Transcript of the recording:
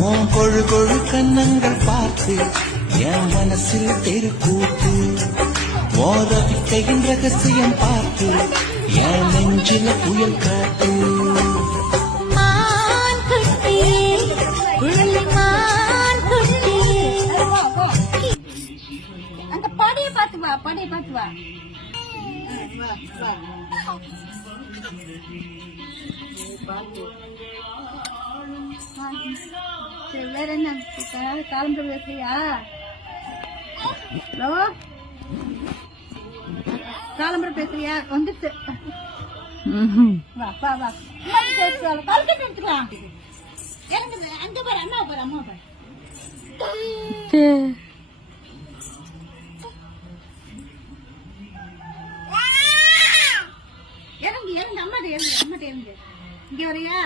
உன் கொழு கொழு கண்ணங்கள் பார்த்து என் மனசில் தெருக்கூத்து ஓரவிக்கையின் ரகசியம் பார்த்து என் நெஞ்சில புயல் காத்து அந்த படைய பார்த்து வா, படைய பார்த்து வா. சரி, வேற என்ன காலம்பரம் பேசுறியா? ஹலோ, காலம்பரம் பேசுறியா? வந்துட்டு வா வா வா, கல்கட்டு எடுத்துக்கலாம். அங்க பாரு, அம்மா பாரு, அம்மா பாரு. இறங்கு இறங்கு, அம்மாட்ட இறங்கு, அம்மாட்ட இறங்கு. இங்க வரையா?